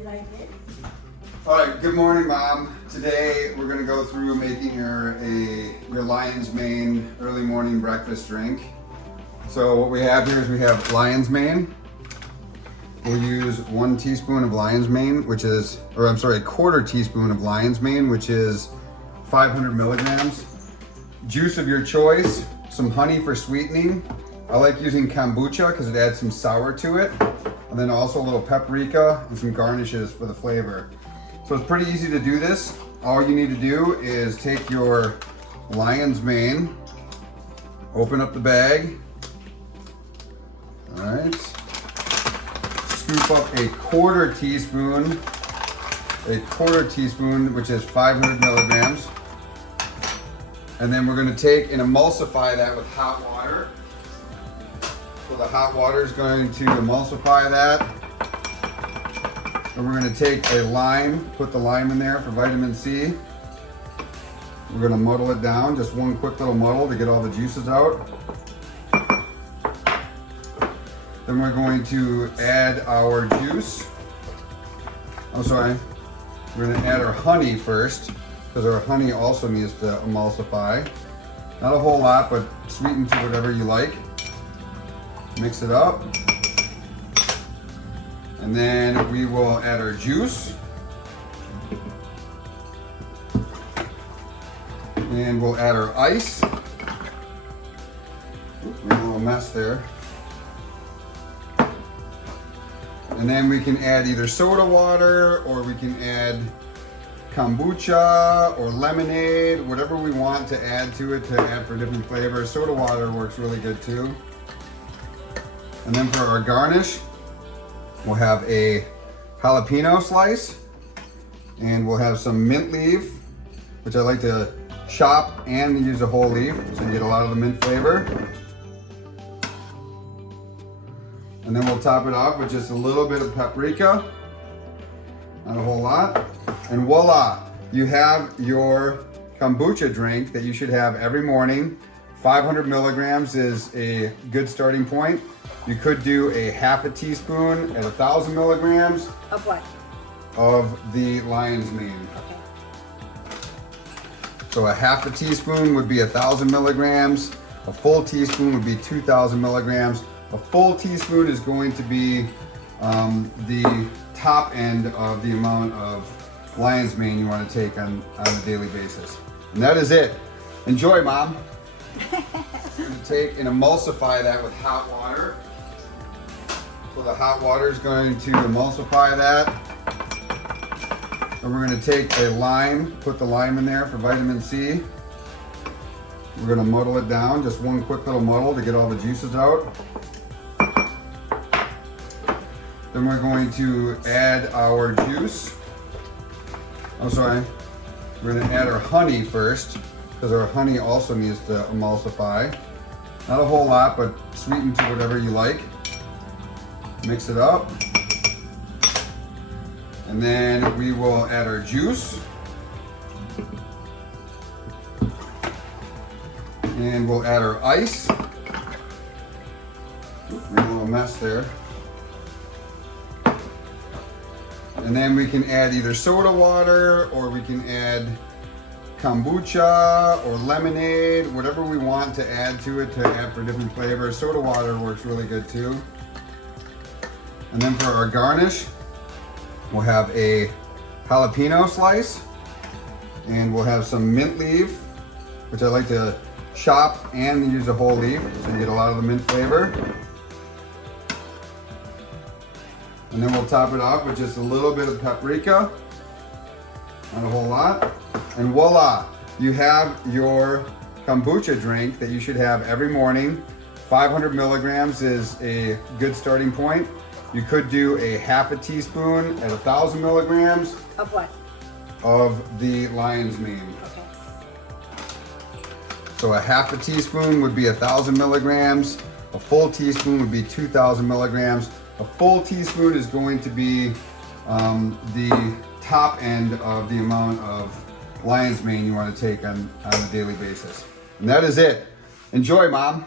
You like it? All right, good morning, Mom. Today we're gonna go through making your lion's mane early morning breakfast drink. So what we have here is we have lion's mane. We'll use 1 teaspoon of lion's mane, a quarter teaspoon of lion's mane, which is 500 milligrams. Juice of your choice, some honey for sweetening. I like using kombucha because it adds some sour to it. And then also a little paprika and some garnishes for the flavor. So it's pretty easy to do this. All you need to do is take your lion's mane, open up the bag. All right. Scoop up a quarter teaspoon, which is 500 milligrams. And then we're gonna take and emulsify that with hot water. So the hot water is going to emulsify that. And we're gonna take a lime, put the lime in there for vitamin C. We're gonna muddle it down, just one quick little muddle to get all the juices out. Then we're going to add our juice. We're gonna add our honey first, because our honey also needs to emulsify. Not a whole lot, but sweeten to whatever you like. Mix it up. And then we will add our juice. And we'll add our ice. Oops, made a little mess there. And then we can add either soda water, or we can add kombucha or lemonade, whatever we want to add to it to add for different flavors. Soda water works really good too. And then for our garnish, we'll have a jalapeno slice, and we'll have some mint leaf, which I like to chop and use a whole leaf, so you get a lot of the mint flavor. And then we'll top it off with just a little bit of paprika, not a whole lot. And voila, you have your kombucha drink that you should have every morning. 500 milligrams is a good starting point. You could do a half a teaspoon at 1,000 milligrams. Of what? Of the lion's mane. Okay. So a half a teaspoon would be 1,000 milligrams. A full teaspoon would be 2,000 milligrams. A full teaspoon is going to be the top end of the amount of lion's mane you want to take on a daily basis. And that is it. Enjoy, Mom. We're going to take and emulsify that with hot water. So the hot water is going to emulsify that. And we're going to take a lime, put the lime in there for vitamin C. We're going to muddle it down, just one quick little muddle to get all the juices out. Then we're going to add our juice. We're going to add our honey first, because our honey also needs to emulsify. Not a whole lot, but sweeten to whatever you like. Mix it up. And then we will add our juice. And we'll add our ice. Oops, made a little mess there. And then we can add either soda water, or we can add kombucha or lemonade, whatever we want to add to it to add for different flavors. Soda water works really good too. And then for our garnish, we'll have a jalapeno slice, and we'll have some mint leaf, which I like to chop and use a whole leaf, so you get a lot of the mint flavor. And then we'll top it off with just a little bit of paprika, not a whole lot. And voila, you have your kombucha drink that you should have every morning. 500 milligrams is a good starting point. You could do a half a teaspoon at 1,000 milligrams. Of what? Of the lion's mane. Okay. So a half a teaspoon would be 1,000 milligrams. A full teaspoon would be 2,000 milligrams. A full teaspoon is going to be the top end of the amount of lion's mane you want to take on a daily basis. And that is it. Enjoy, Mom.